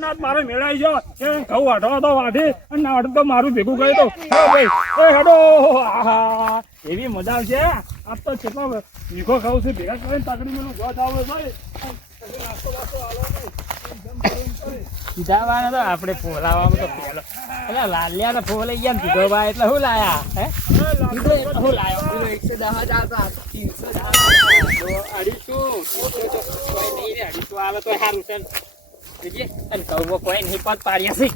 અને આજ મારે મેળાઈ ગયો એ ઘઉં વાઢો તો વાઢી અને ના વાઢો તો મારું ભેગું કરી દો ભાઈ એ હેડો આહા એવી મજા આવશે આજ તો કેટલો વીઘો ખાવું છે ભેગા કરીને તાકડી મેલું ગોત આવે ભાઈ નાસ્તો વાસ્તો આલો સીધાવાના તો આપણે ફોલાવામાં તો પેલો એટલે લાલિયા ને ફોલાઈ ગયા ને કીધો ભાઈ એટલે શું લાયા હે શું લાયો પેલો 110 આવતા 300 આવે તો સારું છે અને કહું કોઈ નહીં પદ પાડ્યા છે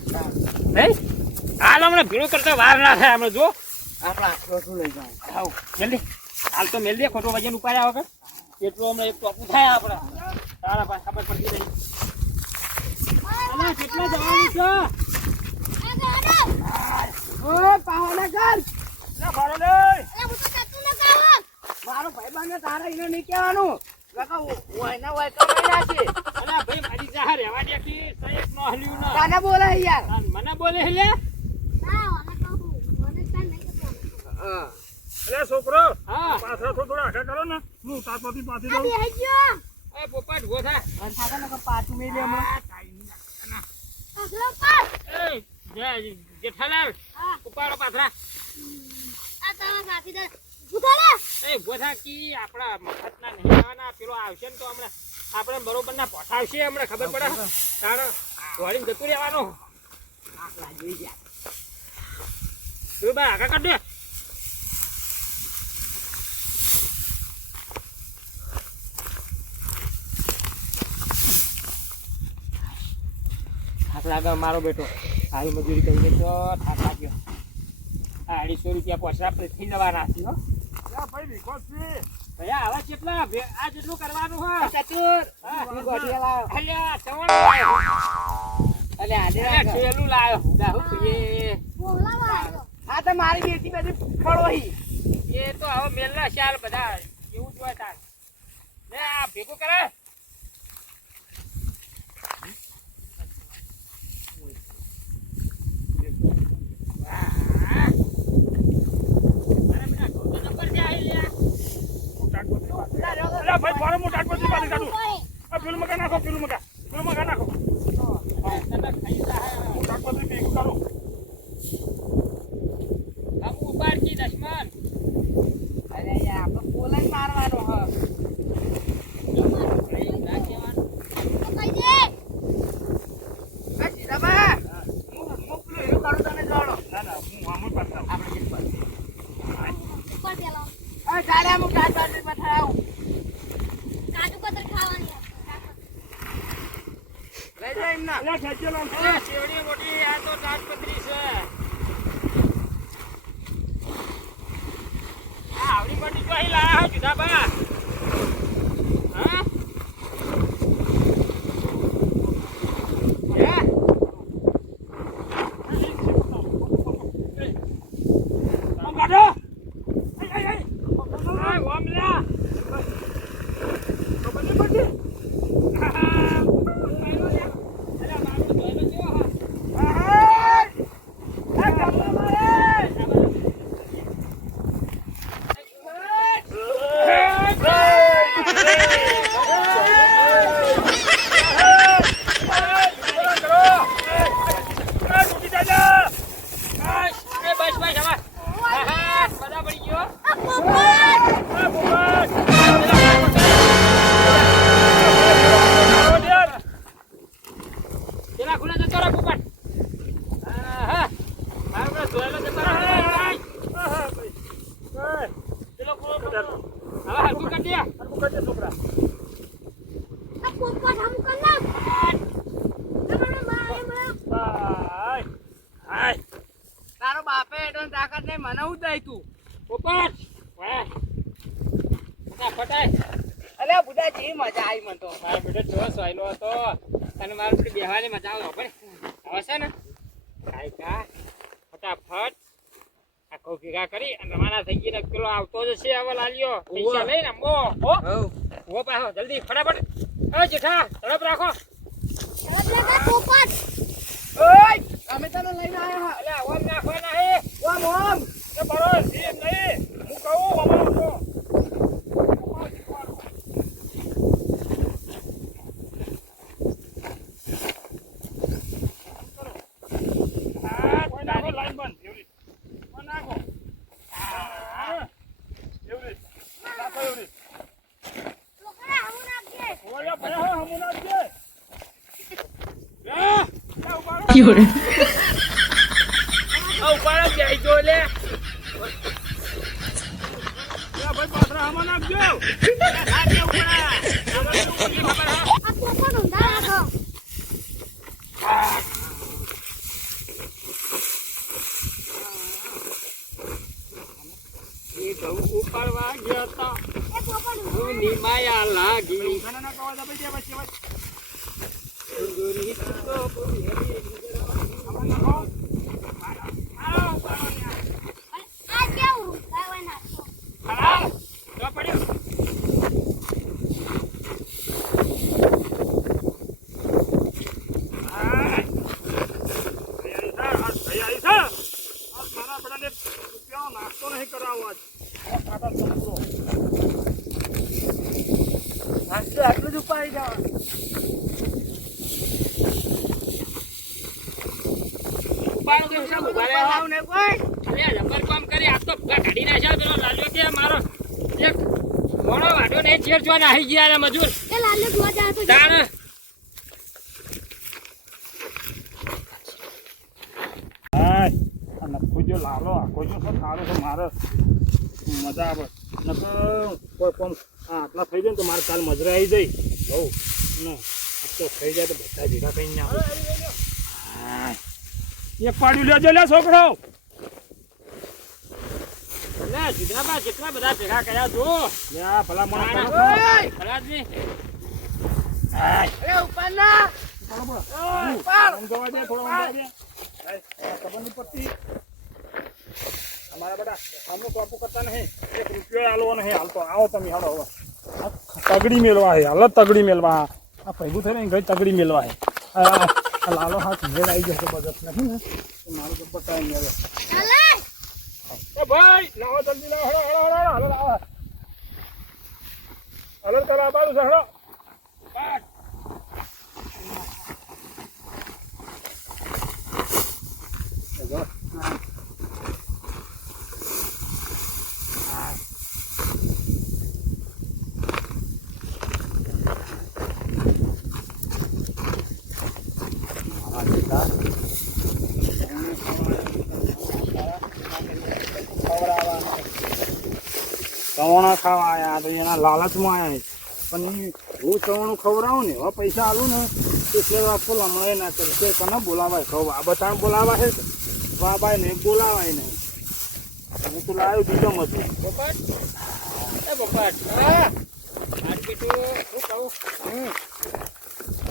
નહીં હાલ હમણાં ભીડું કરતા વાર ના થાય હમણાં જો આપણા શું લઈ જાવ જલ્દી હાલ તો મેલ દે ખોટો વજન ઉપાડ્યા વગર એટલું હમણાં એક ટોપું થાય આપણા તારા પાસે ખબર પડતી રહી કેટલા જવાનું છે ઓય પાવના કર ના ભારો લે હું તો કાતું ન કાવ મારો ભાઈબંધ તારા ઈને નહીં કહેવાનું લકા ઓયના ઓય કમાયા છે અલા ભાઈ મારી જાહે રહેવા દે કે સહેજ નો હલ્યું ના કાને બોલે યાર મને બોલે લે ના ઓને કહું ઓને કાન નહીં કહું હા અલે છોકરો હા પાછા થોડા આખા કરો ને હું તાતમાંથી પાછી દઉં આવી ગયો એ પોપટ ગો થા અને થાકા નકો પાછું મેલે હમણાં પાછલો પાસ એ જેઠાલાલ ઉપાડો પાથરા આ તારા સાથીદાર ઉતારે એ ગોથા કી આપડા મફતના નહીં આવવાના પેલો આવશે ને તો હમણાં આપણે બરોબર ના પઠાવશે હમણાં ખબર પડે તારે વળીને જતું રહેવાનું આપણા જોઈ ગયા તું બા આગળ કાઢ દે થાક લાગે મારો બેટો આવી મજૂરી કરીને તો થાક લાગ્યો આ 250 રૂપિયા પોસરા થઈ જવાના છે હો ભાઈ વિકોસ છે ભૈયા આવા કેટલા આ જેટલું કરવાનું હોય ચતુર હા ગોઠિયા લાયો અલ્યા ચવણ અલ્યા આજે ઠેલું લાયો દાહુ એ બોલા લાયો આ તો મારી બેટી બધી ખળોહી એ તો હવે મેલના શાલ બધા એવું જ હોય તાર લે આ ભેગું કરે ભાઈ ફોરમ હું ટાટપતિ પાડી કાઢું આ પેલું મકા નાખો પેલું મકા નાખો ટાટપતિ ભેગું કરો આમ ઉપાડ કી દશમન અરે યાર આપણે પોલાઈ મારવાનો હ ના કેવાનું કઈ દે આ સીધાબા હું પેલું એવું કરું તને જાણો ના હું આમ પાડતા આપણે ઉપર પેલો આ દાડા હું ટાટપતિ પથરાવું કાજુ કતર ખાવાની લઈ જા એમના અલ્યા ખેંચેલો એ શેવડી મોટી આ તો તાજપત્રી છે આ આવડી મોટી જોઈ લાયા હો જુદાબા હા તારો બાપે એડન તાકાત નહીં મને હું દઈ તું પોપટ વાહ ફટાય અલે બુડા જે મજા આવી મને તો મારો બેટો જો સોયલો હતો અને મારો બેટો બેહવાની મજા આવે પણ હવે છે ને કાઈ કા ફટાફટ આખો ભેગા કરી અને રવાના થઈ ગઈ ને પેલો આવતો જ છે હવે લાલ્યો પૈસા લઈને અંબો હો પાહો જલ્દી ફટાફટ એ જેઠા ઝડપ રાખો ઝડપ રાખો પોપટ ઓય અમે તને લઈને આયા અલે ઓમ નાખવાના હે ઓમ એ બરો સીમ નહીં હું કહું અમારો તો અલ્યા ભાઈ હા હમુના છે યોરે ઉપાડો જઈ જો લે ભાઈ પાત્રા હમું નાખજો નાખજે ઉપાડા ખબર હા આ કોણ ઊંધા રાખો એ ઘઉં ઉપાડવા ગયો તો એ પોપટ હું નિમાયા લાગી ખાના ના કવા દે પછી ગુરુની તો બોલી આ કેવું કાવા નાખો તો પડ્યો નાસ્તો નહીં કરાવવો આજ આટલું જ ઉપાડી જવા ઉપાડો તો શું ઉભા આવ ને કોઈ અરે જબર કામ કરી આ તો ભૂકા કાઢી નાખ્યા પેલો લાલ્યો કે મારો એક મોણો વાડ્યો ને ચેર જો નાહી ગયા રે મજૂર એ લાલ્યો જોવા જાય તો તાણ હાય આ નખો જો લાલો આખો જો તો સારું છે મારે મજા આવે નકો કોઈ કોમ આટલા થઈ જાય ને તો મારે કાલ મજરા આવી જાય બહુ ને તો થઈ જાય તો બધા ભેગા થઈને આવે એક પાડ્યું લેજો લે છોકરો લે જીગરાબા કેટલા બધા ભેગા કર્યા જો લે આ ભલા માણસ ખરાજી હાય અરે ઉપર ના ઊંઘવા દે થોડો ઊંઘવા દે ખબર નહીં પડતી અમારા બેટા અમને ટોપો કરતા નહીં એક રૂપિયો આલવો નહીં હાલતો આવો તમે હાલો હવે તગડી મેળવા હે હાલ તગડી મેળવા આ ભેગું થઈને ગઈ તગડી મેળવા હે આ લાલો હાથ ઘેર આવી જશે બજત નથી ને મારું તો ટાઈમ આવે ચાલે એ ભાઈ લાવો જલ્દી લાવો હળો હળો હળો હળો લાવો હળો કરા બાજુ છે હળો ચવાણા ખાવા આવ્યા તો એના લાલચમાં આવ્યા પણ હું ચવાણું ખવડાવું ને હવે પૈસા આલું ને એટલે આપો હમણાં ના કરે કે કને બોલાવાય કહું આ બધાને બોલાવા છે વાબાય ને બોલાવાય નહીં હું તો લાવ્યો બીજો મજૂર પોપટ એ પોપટ હા મારું બેટું શું કહું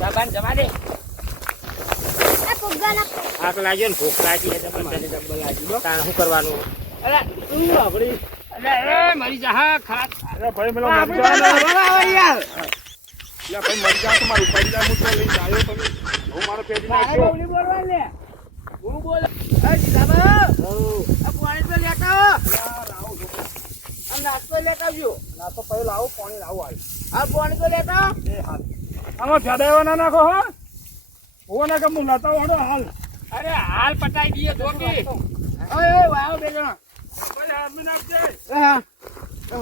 જબાન જવા દે આ પોગા નાખો આગ લાગ્યો ને ભૂખ લાગી છે જબરદસ્ત જબર લાગી તાણ શું કરવાનું અરે તું આપડી અરે એ મરી જા હા ખાત અરે ભાઈ મેલો આપણે મરી જાઓ ને. બરાબર યાર એટલે ભાઈ મરી જાઓ તો મારું પડી જાય હું તો લઈને આવ્યો તમે હું મારો પેટી નાખ્યો બોલી બોલવા લે હું બોલ એ જીજાબા આ પાણી તો લેતા આવો આ નાસ્તો લેતા આવજો ના તો પહેલા લાવો પાણી લાવો આવી આ પાણી તો લેતા એ હાલ આમાં ફેડા એવા ના નાખો હા હું ના કમ લાતા હોડો હાલ અરે હાલ પટાઈ દઈએ ધોકી ઓય વાવ બે જણા ભાઈ આમી નાખજે હા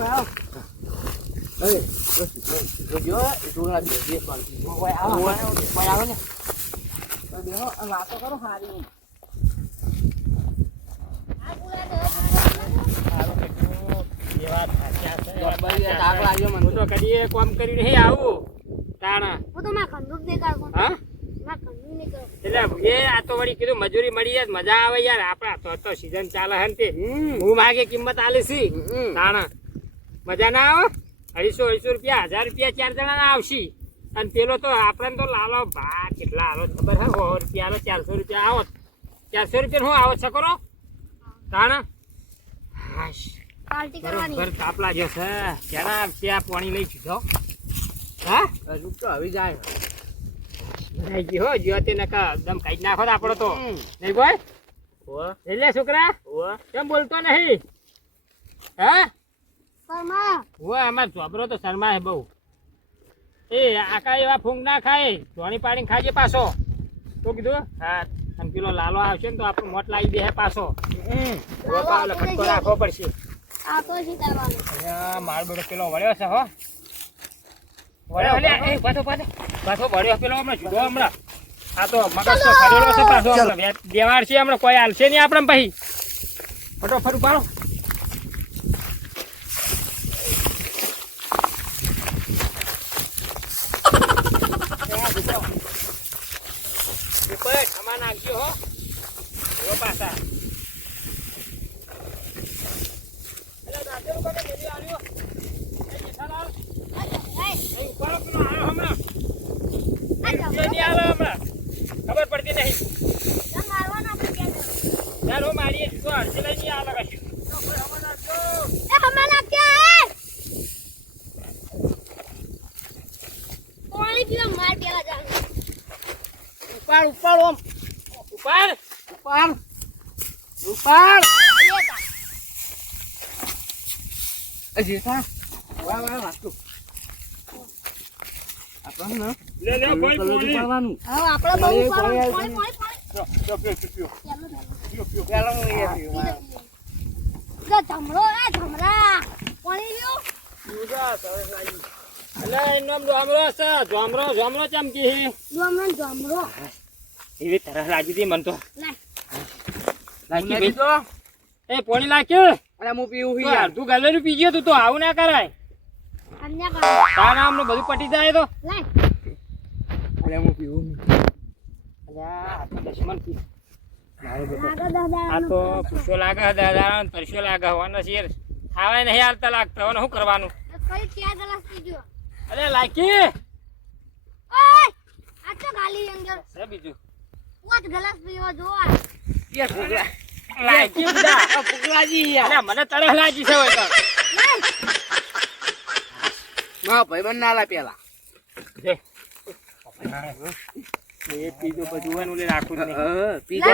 વાવ એ જો જોના દે દે પણ ઓય આવો ને દેહો વાતો કરો હારી આ પૂરા દે હારું બેટું એવા થાક્યા છે બરાબર તાક લાગ્યો મને તો કડીએ કામ કરી રહી આવું તાણા હું તો માં ખંડુક દેખાડો હા માં ખંડુક ને કરો એટલે એ આ તો વળી કીધું મજૂરી મળી જાય મજા આવે યાર આપડા તો સીઝન ચાલે હે ને તે હું માગે કિંમત આલે સી તાણા મજા ના આવે 250 રૂપિયા 1000 રૂપિયા 4 જણા ના આવશી અને પેલો તો આપણે તો લાલો ભા કેટલા આલો ખબર હે 100 રૂપિયા 400 રૂપિયા આવત 400 રૂપિયા હું આવત છકરો તાણા હાશ પાર્ટી કરવાની બરોબર તાપ લાગ્યો છે ક્યાં આવશે આ પાણી લઈ દીધો હા હજુ તો આવી જાય નહીં જી હો જીવા તે નકા દમ કાઢી નાખો તો આપણો તો નહીં બોય એટલે છોકરા કેમ બોલતો નહીં હા શર્મા અમાર ચોબરો તો શર્મા હે બહુ એ આકા એવા ફૂંક ના ખાય ધોણી પાણી ખાજે પાછો તો કીધું હા અને પેલો લાલો આવશે ને તો આપણું મોટ લાવી દે હે પાછો ફટકો રાખવો પડશે આ તો શી કરવાનું મારો બેટો પેલો વળ્યો છે હો એ પાછો ભળ્યો પેલો હમણાં જુદો હમણાં. આ તો મગજ તો ફરેલો છે પાછો હમણાં. બેવાર છે હમણાં, કોઈ હાલશે નહીં આપણે પછી. ફટોફટ ઉપાડો. ઉપર ખમા નાખજો હો. જો પાછા. એટલે દાંતેલું કાંઈ મેલી આવ્યો. એ જેઠાલાલ, એ ઉપાડો પેલો આવ્યો હમણાં. એ નહીં આવે હમણાં. ખબર પડતી નહીં. ચાલો મારીએ તો અડચે લઈ નહીં આવે કશું. ઉપાડ ઓમ. ઉપાડ. જેઠા વાહ વાસ્તુ આપણે લે ભાઈ પાણી. પાવાનું. જો, પીઓ. ચાલો હું એ અલે એનું નામ જોમરો છે. જોમરો ચમકી. એવી તરસ લાગી હતી મને તો. લાગી ભાઈ તો એ પોણી લાગ્યું. અરે હું પીવું યાર. તું ગલેલું પી ગયો તું તો આવું ના કરાય. તારા નામનું બધું પટી જાય તો. અરે હું પીવું. અલ્યા આ તો દશમન પી. આ તો પૂછો લાગે દાદા, તરસ્યો લાગે હોવાનો છે. ખાવાય નહીં હાલતા લાગતા હવે શું કરવાનું? અરે લાગી બીજું લાગી મને તરસ લાગી છે ભાઈ બન ના લા પેલા એ પીજો બધું હોય રાખું પીજો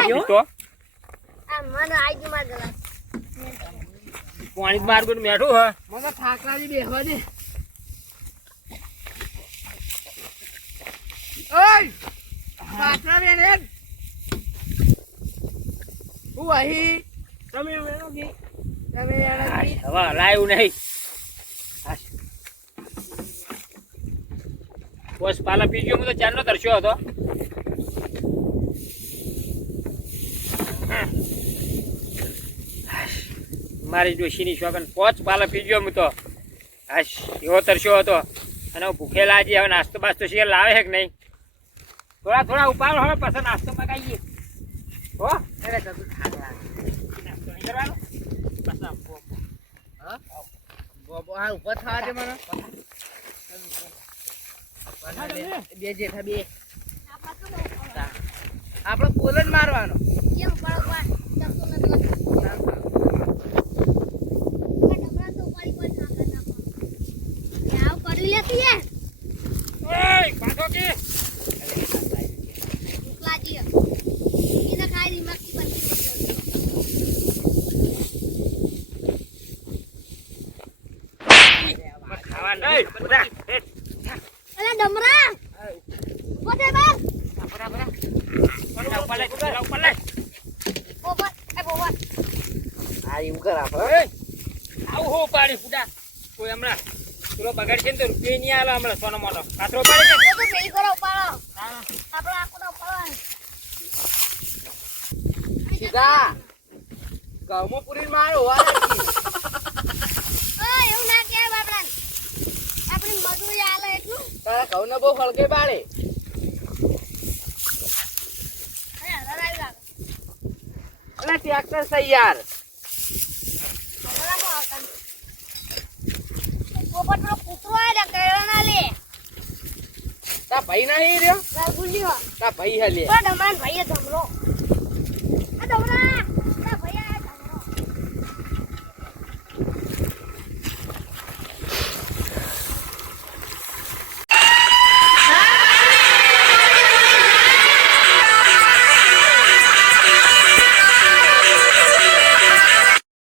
પાણી માર્ગું મેઠું હ મને ઠાકરાજી બેહવા દે. ઓય પાછા બેન એક હું અહીં તમે વેણો કે તમે હવે લાયું નહીં. બસ પાલા પી ગયો. હું તો ચારનો તરસ્યો હતો. મારી ડોશીની શોખન 5 પાલા પી ગયો હું તો. હાશ એવો તરસ્યો હતો. અને ભૂખેલા હજી હવે નાસ્તો બાસ્તો શેર લાવે છે કે નહીં? થોડા ઉપાડો હવે પછી નાસ્તો મગાવીએ હો. નાસ્તો નહીં કરવાનો ઉપર થવા દે મને. બે જેઠા બે આપડે પોલ જ મારવાનો. બગાડ છે ને તો રૂપિયા નહીં આવે હમણાં. સોનો મોનો પાથરો સીધા ઘઉં પૂરી મારો તારા ઘઉં ને બહુ ફળકે બાળે. ટ્રેક્ટર છે યાર. તા ભાઈ નહીં રહ્યો. તા ભાઈ હલે ભાઈ ધમરો